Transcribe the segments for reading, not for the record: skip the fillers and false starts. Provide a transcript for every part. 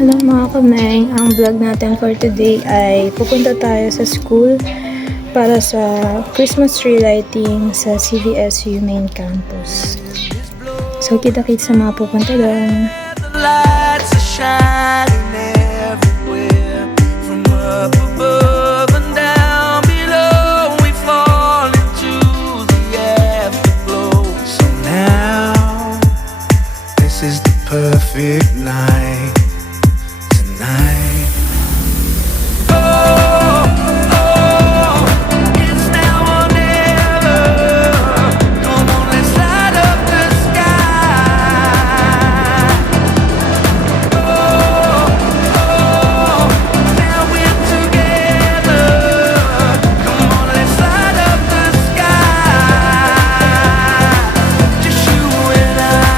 Hello mga kameng, ang vlog natin for today ay pupunta tayo sa school para sa Christmas tree lighting sa CVSU main campus. So kita-kits sa mga pupunta doon. Perfect night tonight. It's now or never. Come on, let's light up the sky. Now we're together. Come on, let's light up the sky. Just you and I.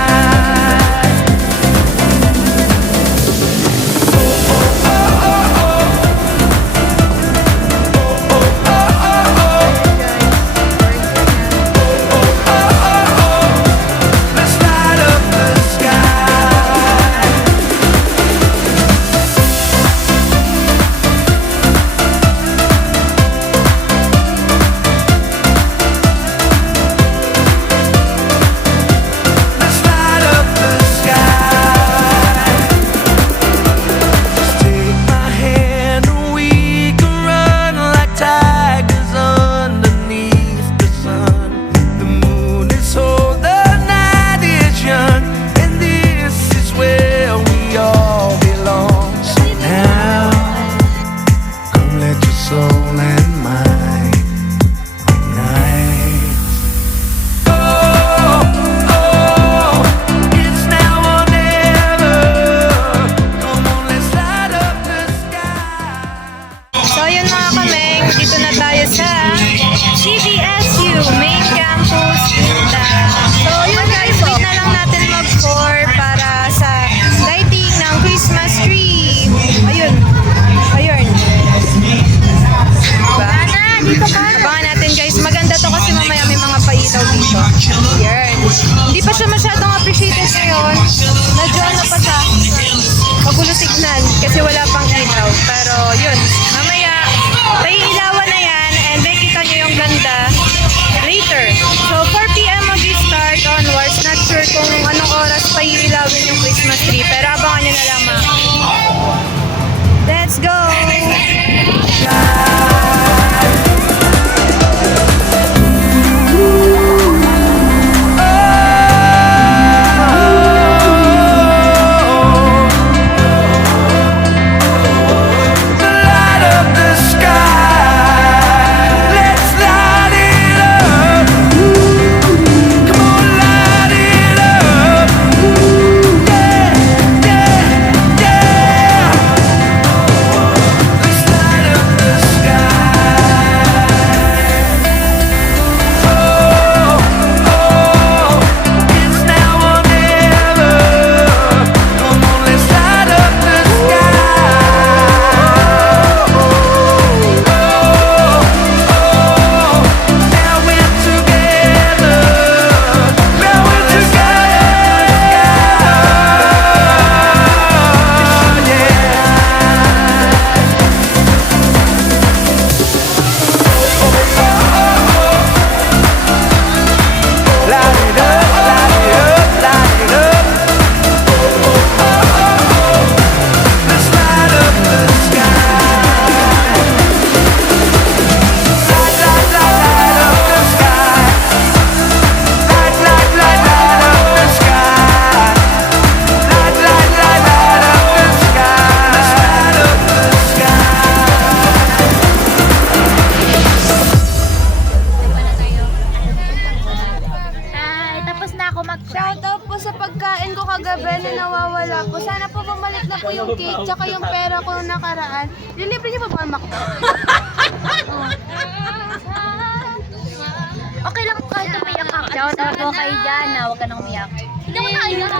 Hindi pa siya masyadong appreciated ngayon. Medyo ano pa siya, magulo tignan kasi wala pang ilaw. Pero yun, mamaya, may ilawan na yan and makikita nyo yung ganda later. So 4 PM mag-start onwards. Not sure kung anong oras pa iilawin yung Christmas tree. Pero abangan nyo na lang mga. Let's go! Shoutout po sa pagkain ko kagabi na nawawala po. Sana po bumalik na po yung cake tsaka yung pera ko nakaraan. Lilibre niyo pa ba ang McDo? Okay lang po kahit umiyak ka. Shoutout po kay Jana, huwag ka nang umiyak. Hindi ko na iyak.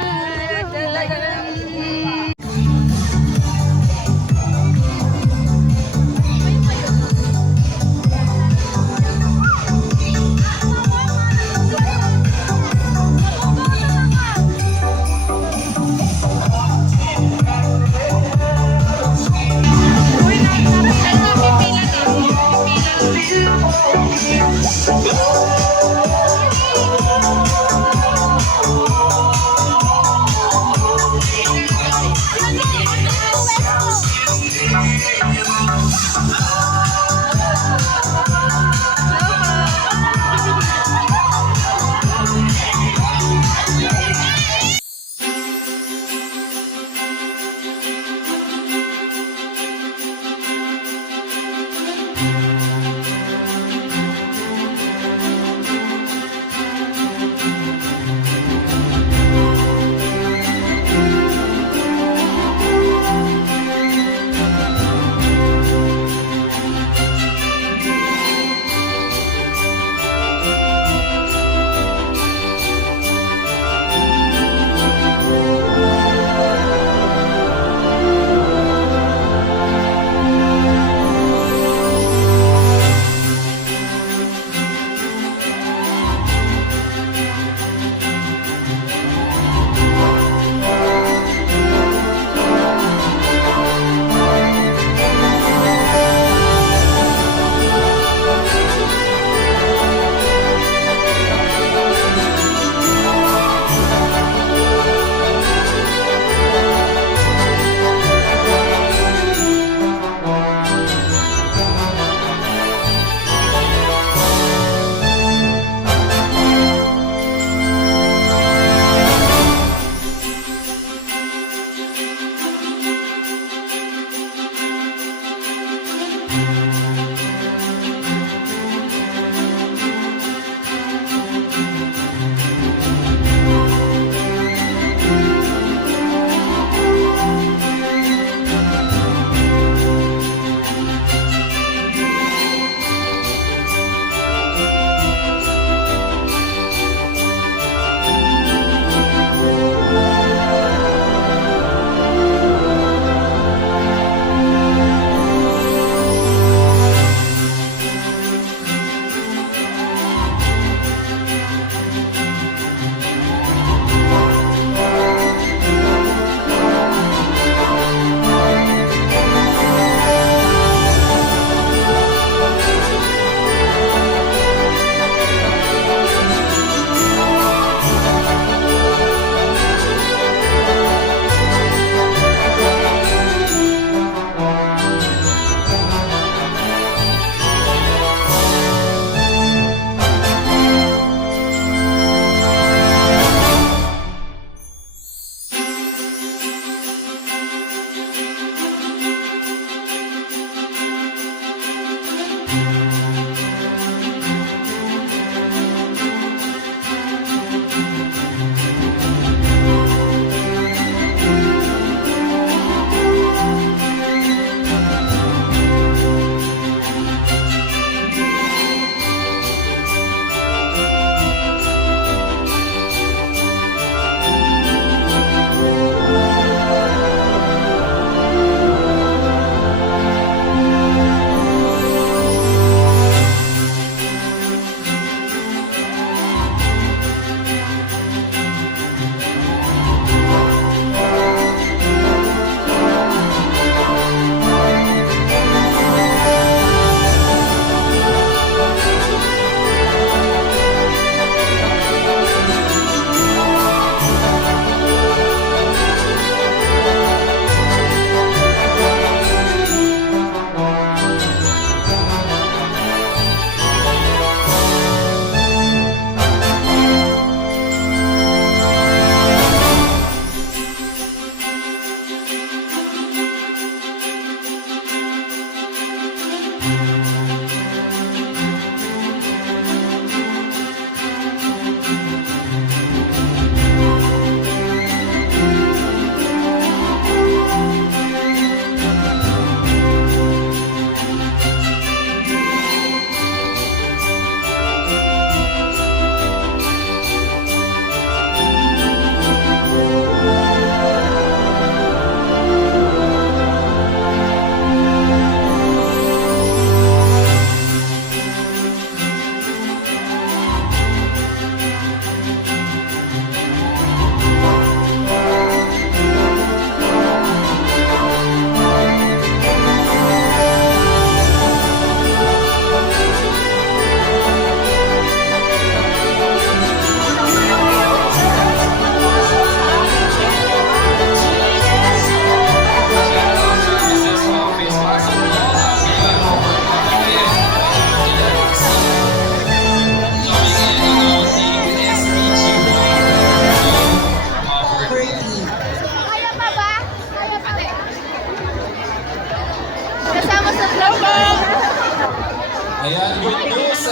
Ayan, good news.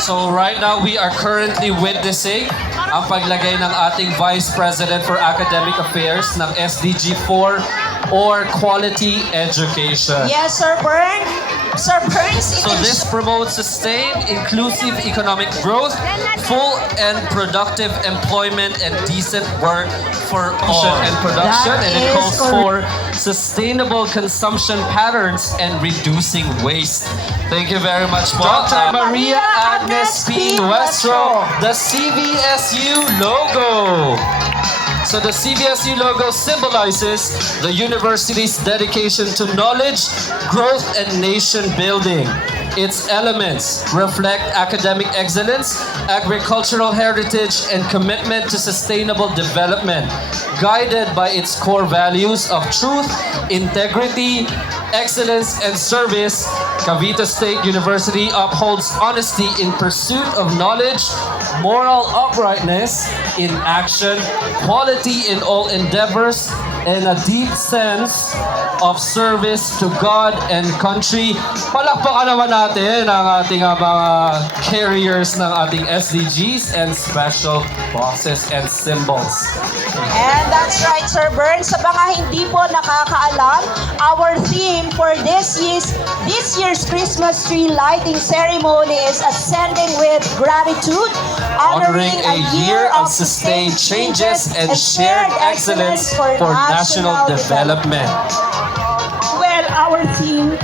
So right now, we are currently witnessing ang paglagay ng ating Vice President for Academic Affairs ng SDG 4 or Quality Education. Yes, Sir Bern. Sir Burns, So this promotes sustained, inclusive economic growth, full and productive employment, and decent work for all. And production, and it calls for sustainable consumption patterns and reducing waste. Thank you very much, Dr. Maria Agnes P. Nuestro, the CVSU logo. So the CVSU logo symbolizes the university's dedication to knowledge, growth, and nation building. Its elements reflect academic excellence, agricultural heritage, and commitment to sustainable development, guided by its core values of truth, integrity, excellence, and service. Cavite State University upholds honesty in pursuit of knowledge, moral uprightness in action, quality in all endeavors, and a deep sense of service to God and country. Palakpakan naman natin ang ating mga carriers ng ating SDGs and special bosses and symbols. And that's right, Sir Bern. Sa mga hindi po nakakaalam, our theme for this year's Christmas tree lighting ceremony is Ascending with Gratitude, Honoring a year of sustained changes and shared excellence for national development. Well, our theme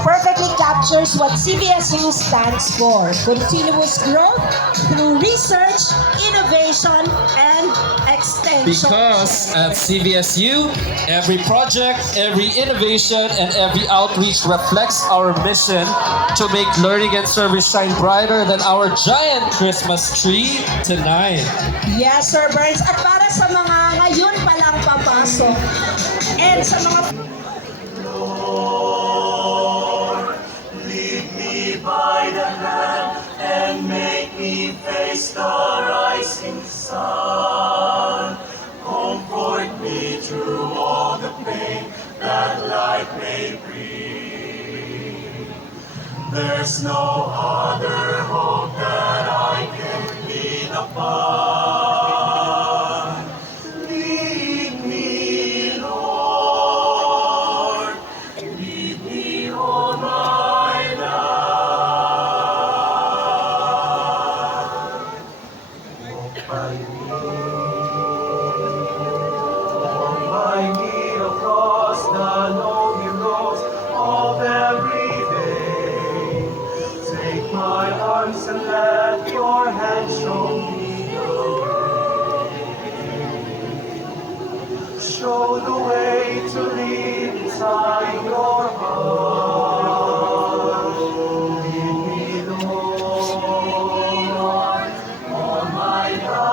perfectly captures what CVSU stands for: continuous growth through research, innovation, and extension. Because at CVSU, every project, every innovation, and every outreach reflects our mission to make learning and service shine brighter than our giant Christmas tree tonight. Yes, Sir Burns. At para sa mga ngayon palang papasok, and sa mga Lead me by the hand and make me face the rising sun. Comfort me through all the pain that life may bring. There's no other hope that I can lean upon. Lead me, Lord. Lead me all my life. Walk by me across the lonely roads of every day. Take my arms and let your hand show me the way. Show the way to lead inside your heart. Lead me, Lord, all my life.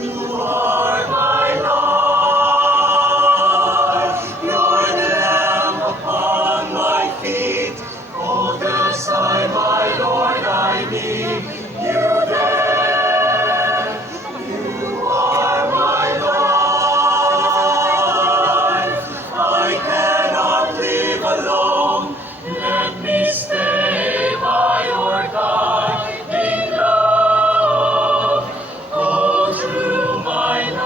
You are my life. You're the lamp upon my feet. All the time, my Lord, I need you there. You are my life. I cannot live alone. Let me stay by your guiding love all through my life.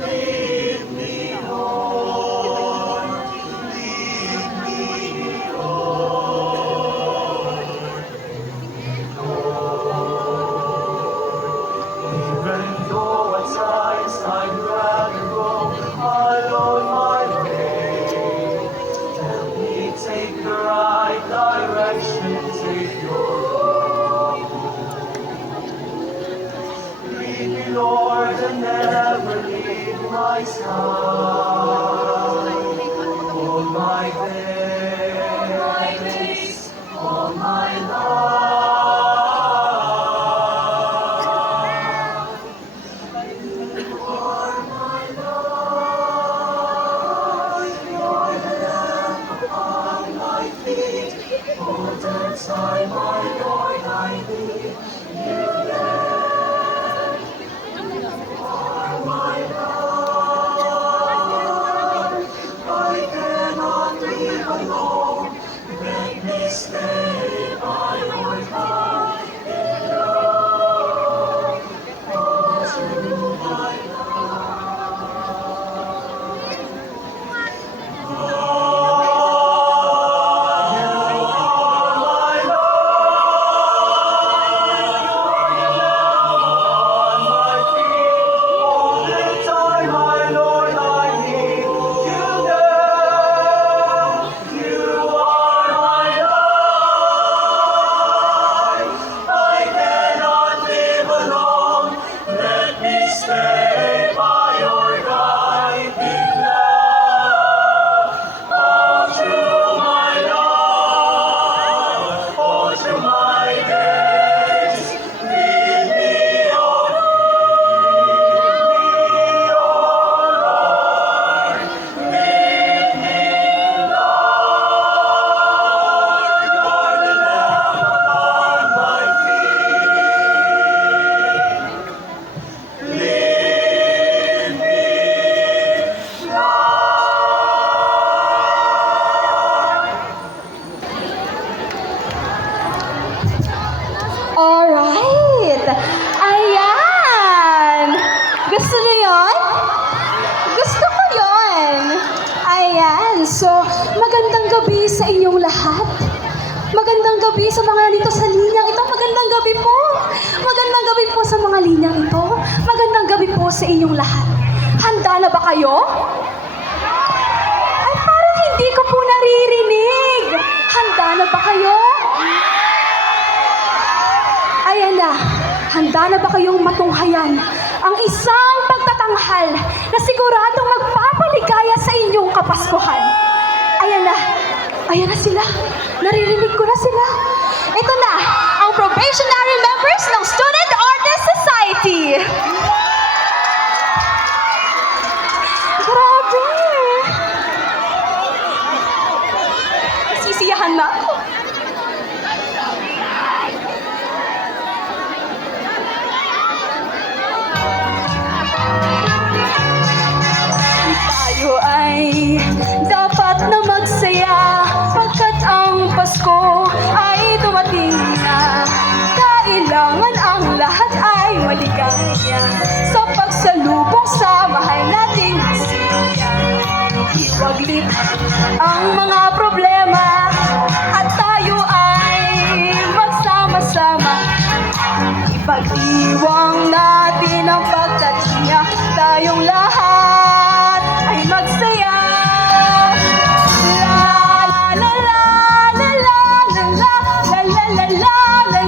Lead me, Lord. Lead me, Lord. Even though at times I'd rather go alone my way, help me take the right direction, take your road. Lead me, Lord, and never leave my side. All my days, all my life. You're the lamp upon my feet. yon? Gusto ko yon. Ayan, so magandang gabi sa inyong lahat. Magandang gabi sa mga nito sa linyang ito. Magandang gabi po. Magandang gabi po sa mga linyang ito. Magandang gabi po sa inyong lahat. Handa na ba kayo? Ay, parang hindi ko po naririnig. Handa na ba kayo? Ayan na. Handa na ba kayong matunghayan ang isang pagtatanghal na siguradong magpapaligaya sa inyong kapaskuhan? Ayan na. Ayan na sila. Naririnig ko na sila. Ito na, ang probationary members ng Student Artist Society. Grabe. Sisiyahan na ako. Tayo ay dapat na magsaya pagkat ang Pasko ay dumating na. Kailangan ang lahat ay maligaya sa pagsalubong sa mahal nating Siya. Iwaglit ang mga problema at tayo ay magsama-sama. Ipag-iwang natin ang pagkatinya, tayong lahat ay magsaya. La la la la la la la la la la la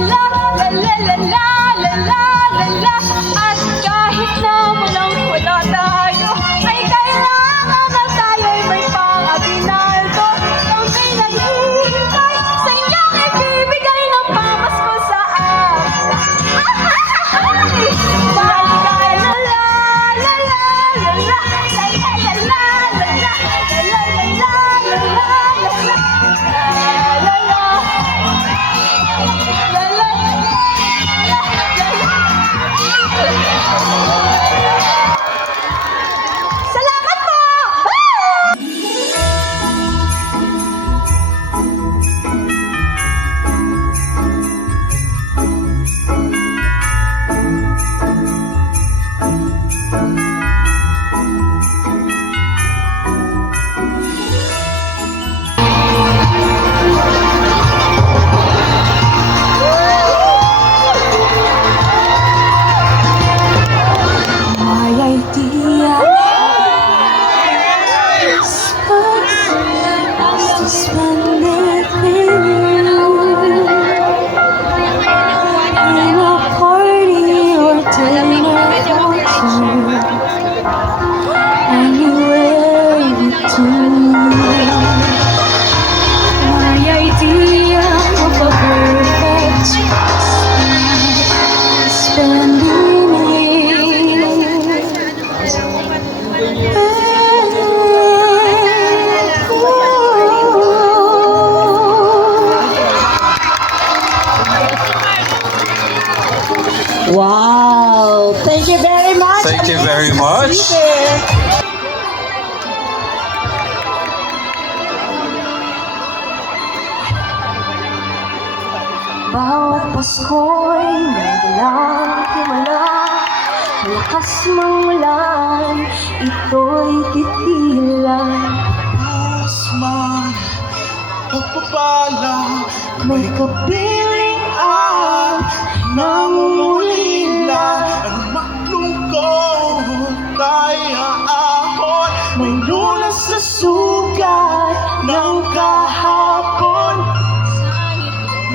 la la la la la la la. At kahit na wala tayo, ay kailangan na tayo'y may pang-aginaldo. Kami naghihintay sa inyong ibibigay ng pamasko sa amin. Maligay la la la la la la la la la la la la Salamat po! My idea is to spend it with you in a party or dinner function, anywhere you do. My idea of a perfect spending Wow! Thank you very much. Thank you very much. Bawat Pasko'y may dalang himala. Lakas ng ulan, ito'y titilan. Asman, pagpapala, May kabiling-an, nangungulila, ang maglungkot, kaya ahon, may lunas sa sugat ng kahapon.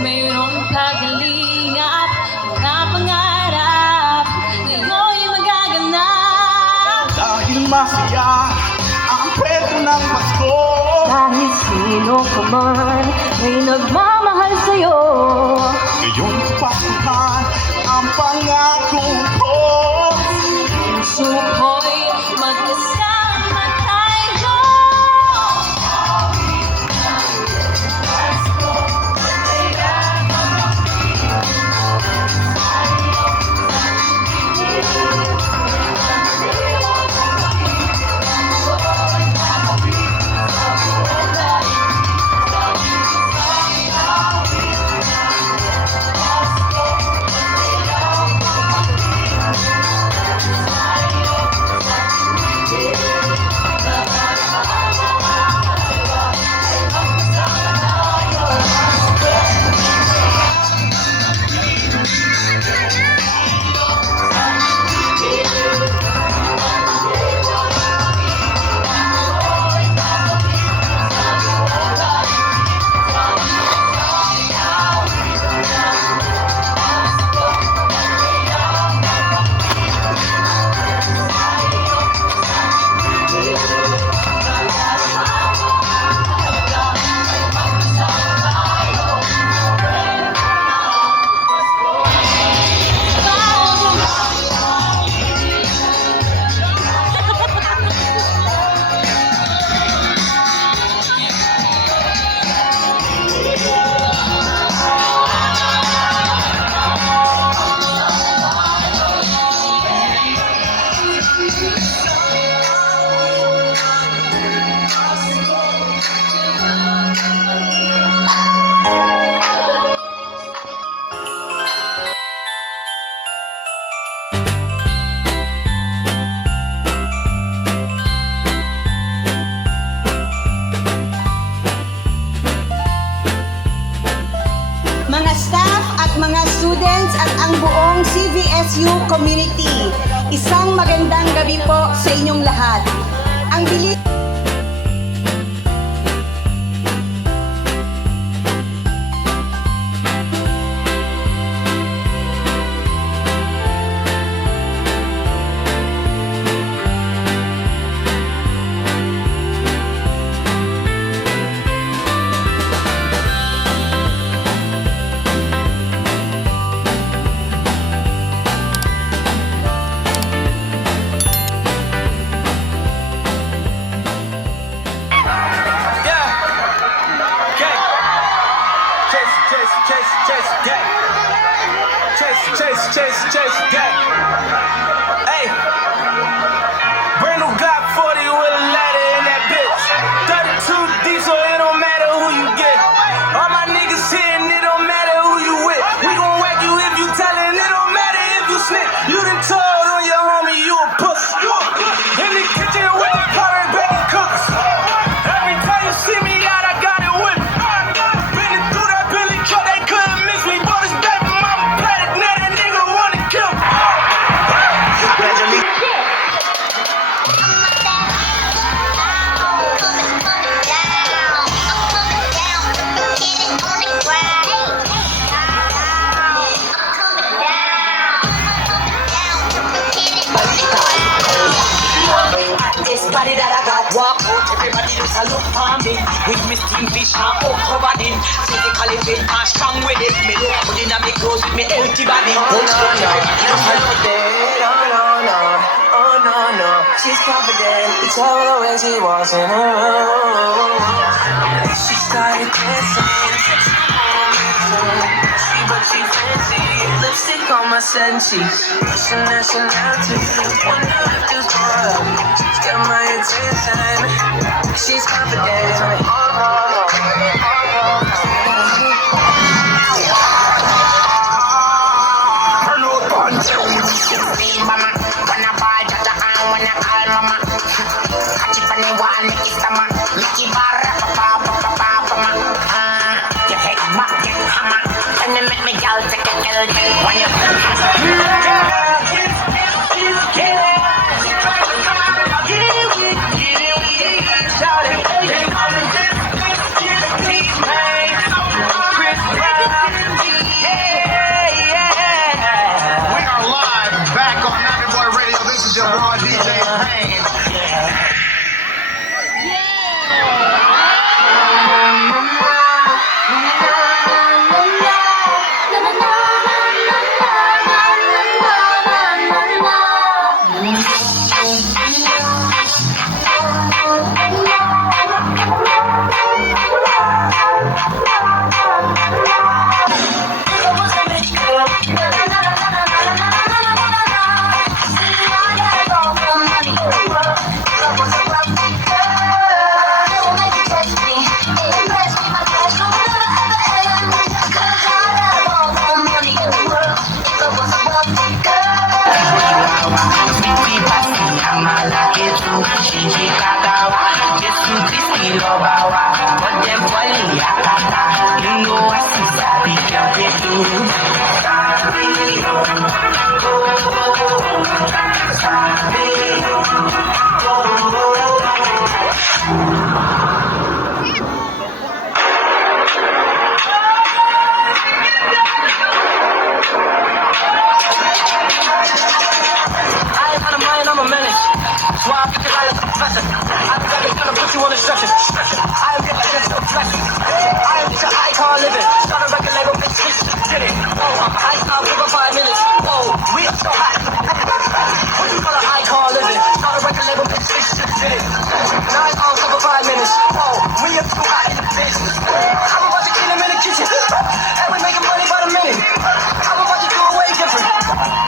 Mayroong kagaling at mga pangarap ngayon'y magaganap. dahil masaya ang kwento ng Pasko. Kahit sino ka man, may nagmamahal sa'yo. Ngayong Paskuhan, ang pangako ko. Puso ko'y magkasama tayo. Mga staff at mga students at ang buong CVSU community, isang magandang gabi po sa inyong lahat. Ang bilis Chase, gang. Hey, brand new Glock 40 with a ladder in that bitch. 32 diesel, it don't matter who you get. All my niggas here, and it don't matter who you with. We gon' whack you if you tellin', it don't matter if you snitch. You done told on your homie, you a puss. In the kitchen with the pot and bacon cooks. Every time you see me out, I got it with me. Been through that Billy truck, they couldn't miss me. But it's baby mama paddock, now that nigga wanna kill me. This body that I got, walk out, everybody just a look for me. With me steam fish and up covered in. Physically fit and strong with it. Me look good in me clothes with me healthy body. Oh no, she's confident. It's all the way she walks in her room. She started dancing, but she fancy. Lipstick on my sensi. She nationality. Wonder if this boy she's got my attention. She's confident.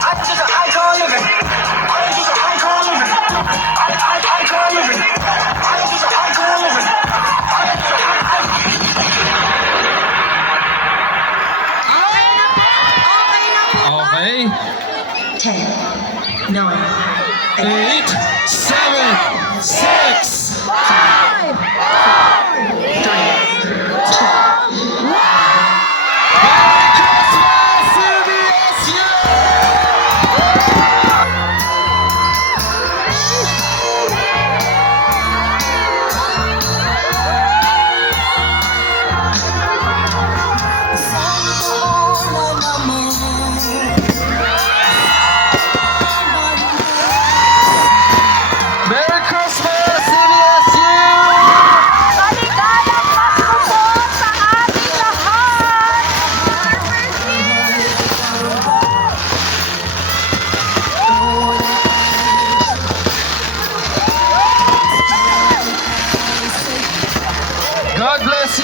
I'm just an icon living.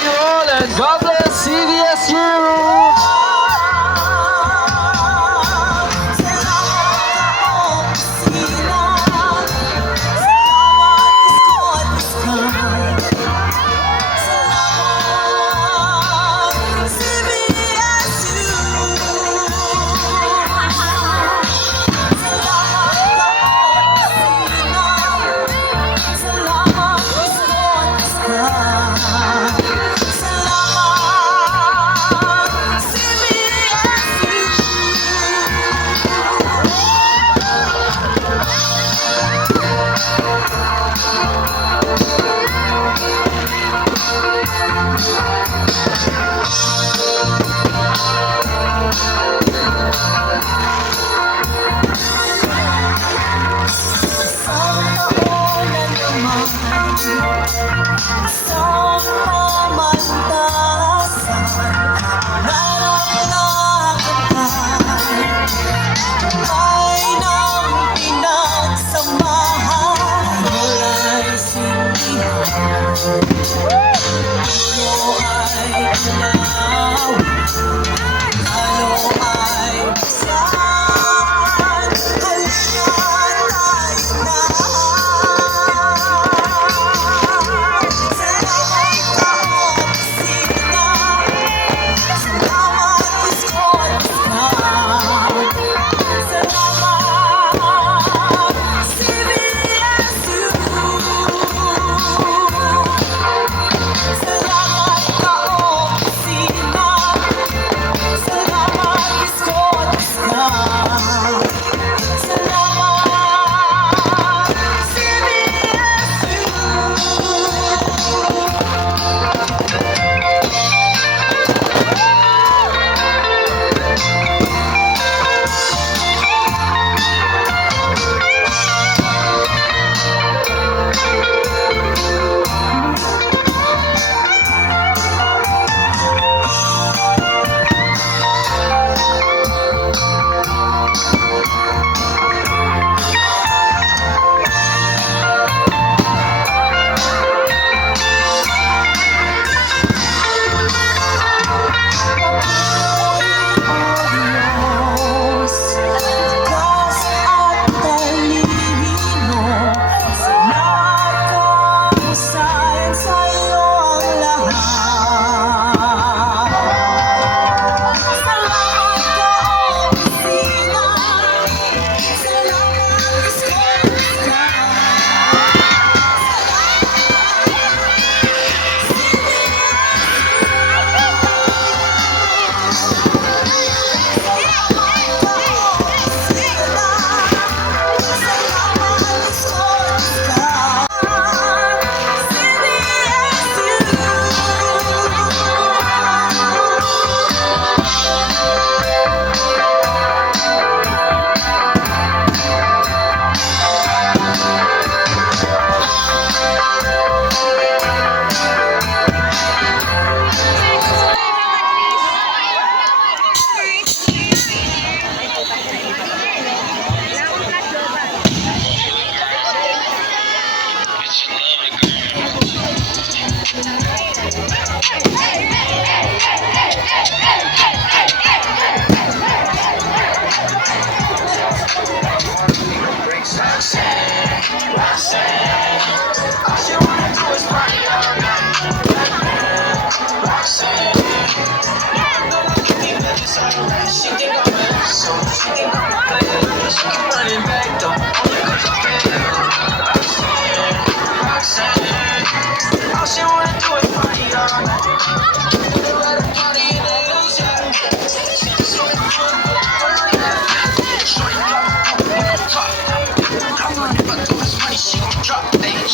you all, and God bless CVSU!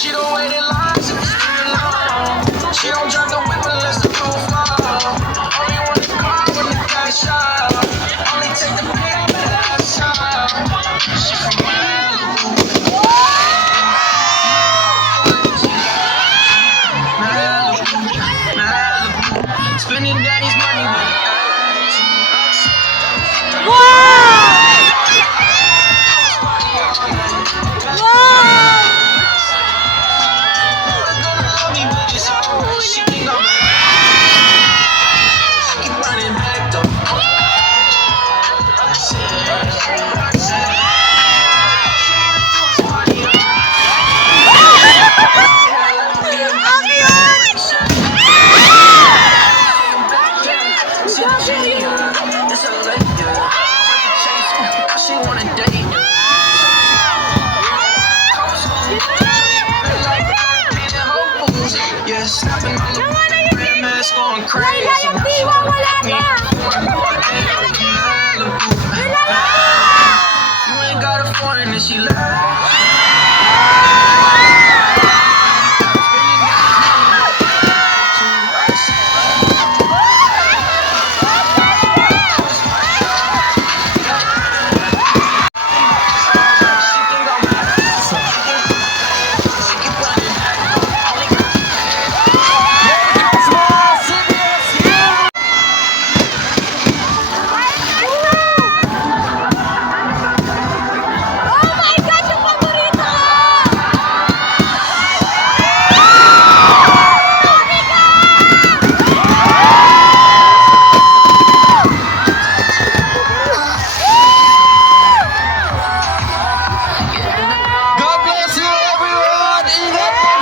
She don't wait in lines if it's too long. She don't drive the whip unless the roof long. Only wanna call when the cash out. Only take the big when the last shot. She from Malibu. Malibu. Spending daddy's money with she Layla, yung diwa, wala na! You ain't got a foreign and she like. God bless you, everyone! Ingat po!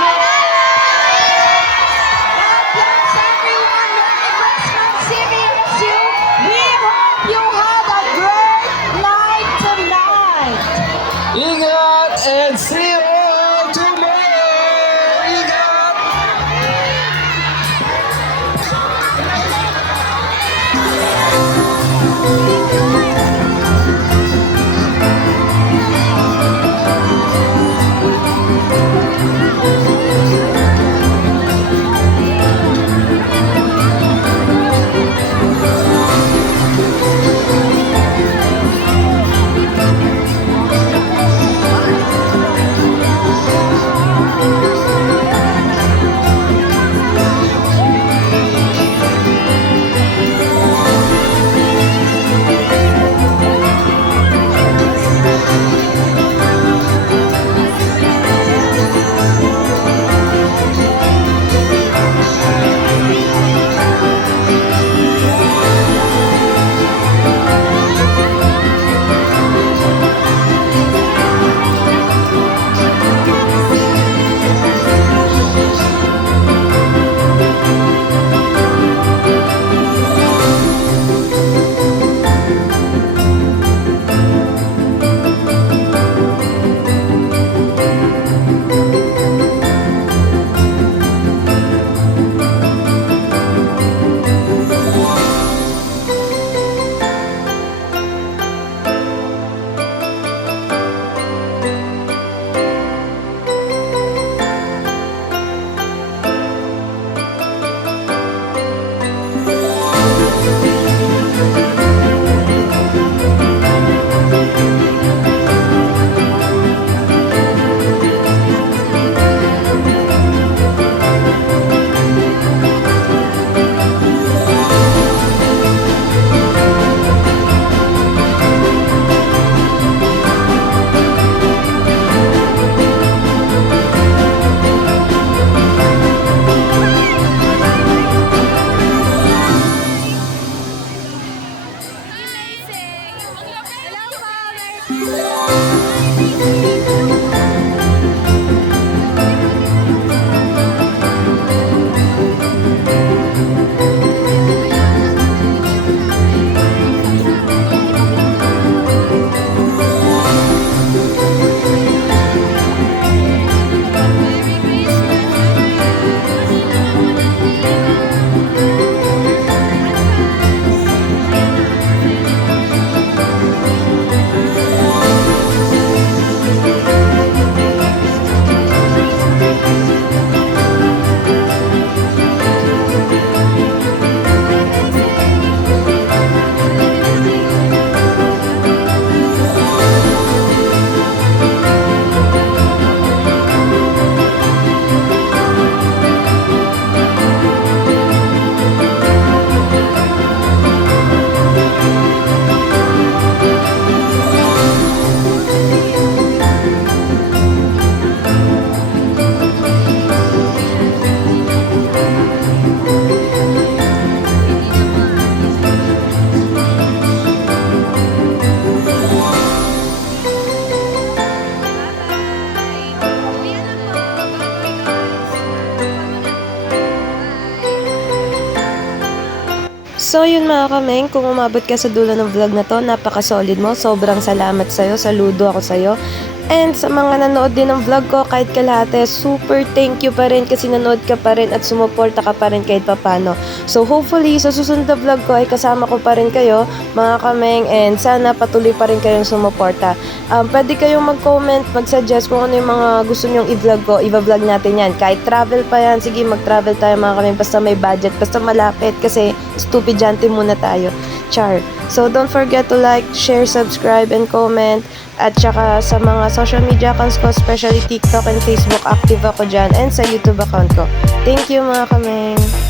Bless everyone. Merry Christmas, CBSU. We hope you have a great night tonight. Ingat and see you all tomorrow! Ingat! So yun mga kameng, kung umabot ka sa dulo ng vlog na to, napaka-solid mo. Sobrang salamat sa'yo, saludo ako sa'yo. And sa mga nanood din ng vlog ko kahit kalahati, super thank you pa rin kasi nanood ka pa rin at sumuporta ka pa rin kahit papano. So hopefully sa susunod na vlog ko ay kasama ko pa rin kayo mga kameng, and sana patuloy pa rin kayong sumuporta. Pwede kayong mag-comment, mag-suggest kung ano yung mga gusto nyong i-vlog ko, i-vlog natin yan. Kahit travel pa yan, sige mag-travel tayo mga kameng, basta may budget, basta malapit kasi stupidyante muna tayo. Char. So don't forget to like, share, subscribe, and comment. At saka sa mga social media accounts ko, especially TikTok and Facebook, active ako dyan. And sa YouTube account ko. Thank you mga kameng!